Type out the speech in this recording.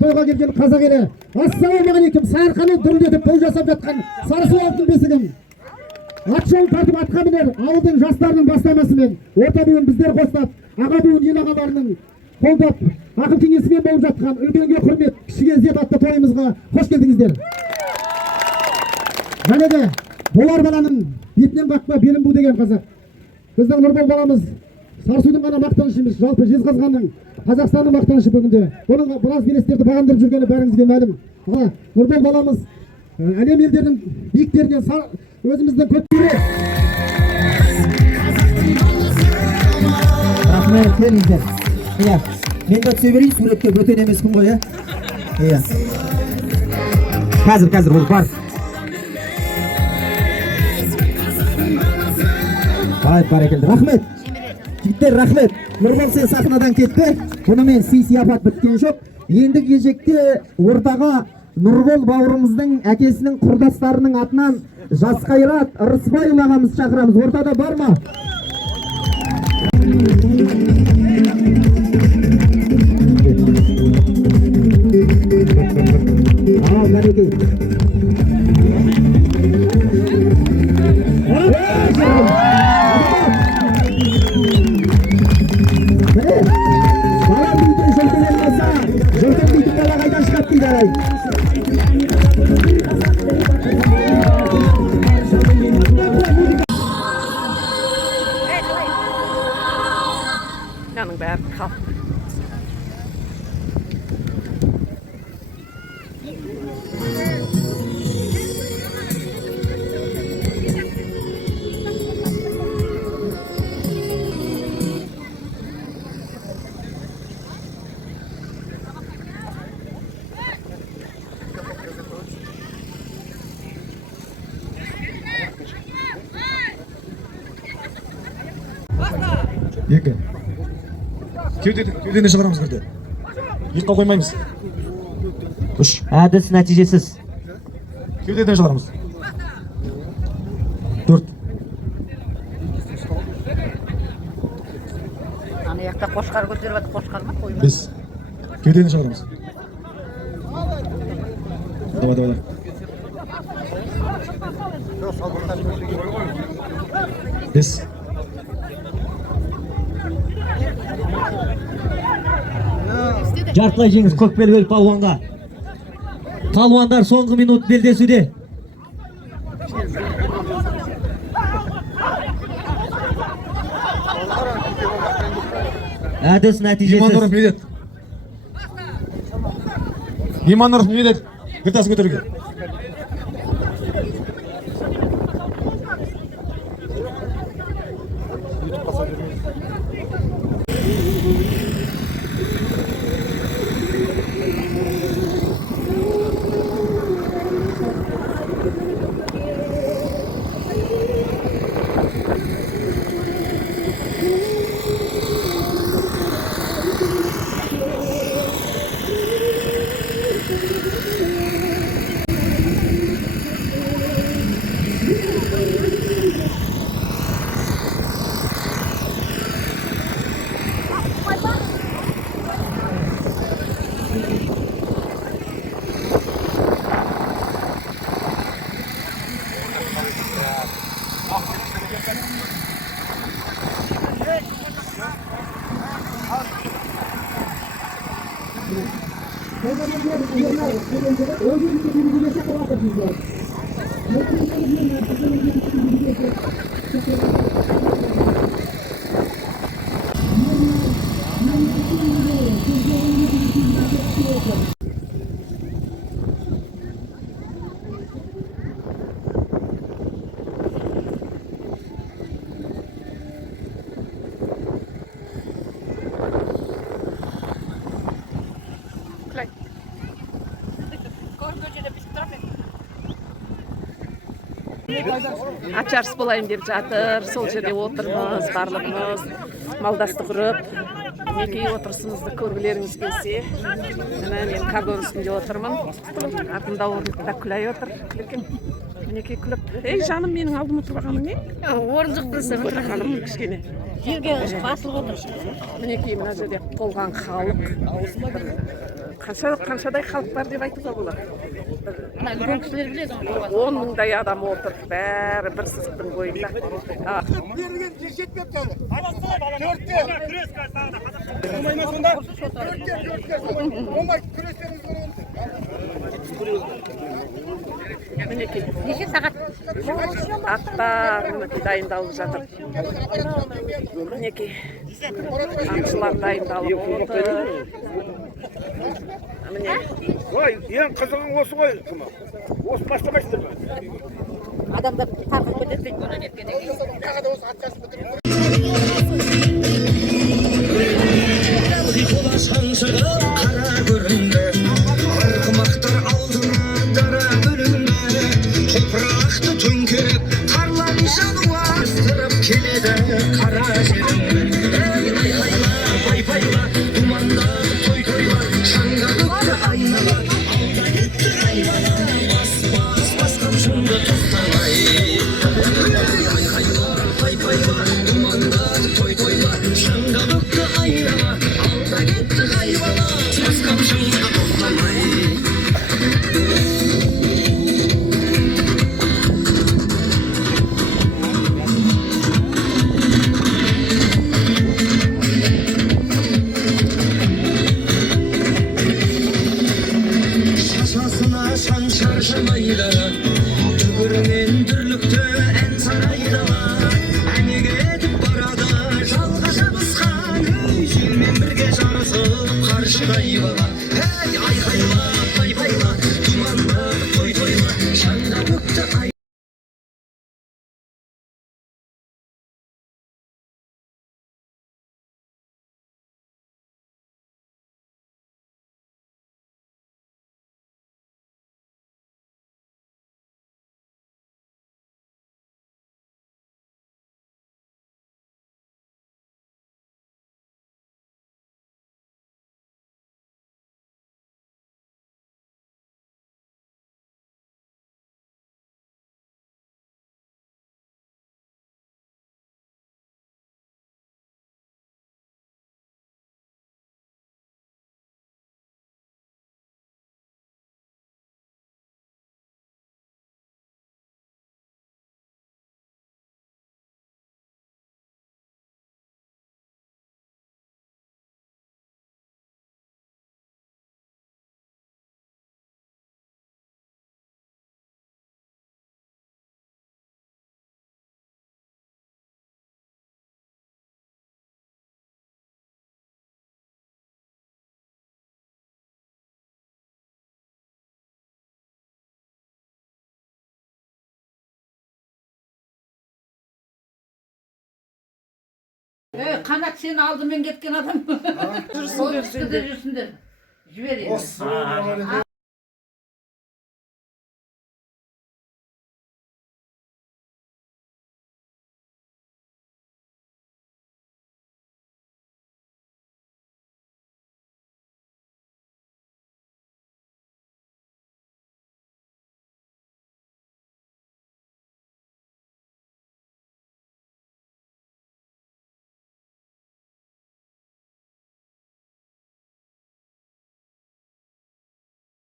тойға келген қазақ елі. Ассалаумағалейкум. Сарқаны дүрілдетіп той жасап жатқан Сарысу алтын бесігім. Атшауын тартып атқа мінер ауылдың жастарының бастамасымен орта буын біздер қостап, аға буын ел ағаларының қолдап, ақыл кеңесімен болып жатқан үлкенге құрмет, кішіге ізет атты тойымызға қош келдіңіздер. Және де болар баланың бетінен бақпа белін бу деген қазақ. Біздің Нұрбол баламыз Сарысудың ғана мақтанышы емес, жалпы Жезқазғанның, Қазақстанның мақтанышы бүгінде. Оның біраз белестерді бағындырып жүргені бәріңізге мәлім. Нұрбол баламыз әлем елдерінің биіктерінен өзіміздің көптері. Рахмет, келіңіздер. Иә, мен де түсе берейін, суретке бөтен емеспін ғой, иә. Қазір ол бар. Барекелді. Рахмет. Жігіттер, рахмет. Нұрбол сен сахнадан кетті. Бұнымен сый-сияпат біткен жоқ. Енді кезекте ортаға Нұрбол бауырымыздың әкесінің құрдастарының атынан Жасқайрат Ырысбайұлы ағамыз шақырамыз. Ортада бар ма? Yanın bәрі қал. Екі. Кеудені шығарамыз кірді. Екқа қоймаймыз. Үш. Әдіс нәтижесіз. Кеудеден шығарамыз. Төрт. Аны яқта қошқар көтеріп еді, қошқар ма? Бес. Кеудеден шығарамыз. Давай. Бес. Жартылай жеңіс Көкбелбел палуанға. Палуандар соңғы минут белдесуде. Әдіс нәтижесіз. Иманұров медет. Bir tas götürüyor. Açarız bulayım деп жатыр. Сол жерде отырмыз, барлығымыз малдасты құрып, неке отырысымызды көргілеріңіз келсе. Мен каргон үстінде отырмын. Артымда орында күләй отыр. Неке күліп, ей жаным, менің алдыма тұрғаның не? Орындық болса отырғаным кішкене. жерге басылып отыр. Мінекей мына жерде толған халық, Қаншадай халық бар деп айтуға болады? Мына үлкен кісілер біледі. 10 мыңдай адам отыр, бәрі бір сызықтың бойында. Берілген жетпепті әлі. Төртте. Оңай күрестеріңіз Мінекей, Неше сағат? аттар мінекей дайындалып жатыр. Мінекей, аңшылар дайындалып отыр. Міне, Ой, ең қызығың осы ғой. Осы бастамайсыздар ма? Адамдар тарқып кетеді дейді бұны неткеннен кейін. Тағы да осы атқасын бітіріп Шаншығып қара көрінді, арғымақтар алдына дара бөлінді, топырақты төңкеріп тарлан жануар ыстырып келеді қара жерімді. Ай айла, бай байла, думанда той тойла, шаңға бүкті айнала, алда кетті айнала, бас қамшымды тоқтамай. Ай айла, бай байла, думанда той тойла, шаңға бүкті айнала, алда кетті айнала, бас қамшымды тоқтамай. Шашасына шаншар жымайды, түбірінен дүрлікті ән сарайды. Әнеге етіп барады жалға жабысқан, желмен бірге жарысып қаршыдай бала. Әй айқайла, бай байла, думанда той тойла, шаңға бүкті ай. Қанат сені алдымен кеткен адам. Сол үстіде жүрсіңдер. Жібер енді.